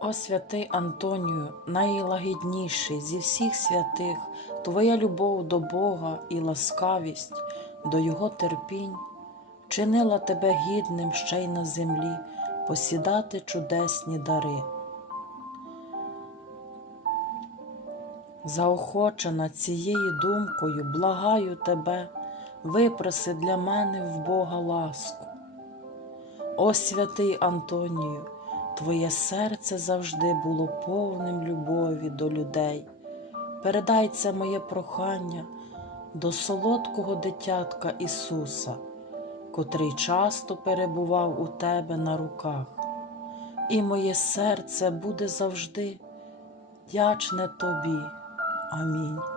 О святий Антонію, найлагідніший зі всіх святих, Твоя любов до Бога і ласкавість до Його терпінь чинила тебе гідним ще й на землі посідати чудесні дари. Заохочена цією думкою, благаю тебе, випроси для мене в Бога ласку. О святий Антонію, Твоє серце завжди було повним любові до людей. Передай це моє прохання до солодкого дитятка Ісуса, котрий часто перебував у Тебе на руках, і моє серце буде завжди вдячне Тобі. Амінь.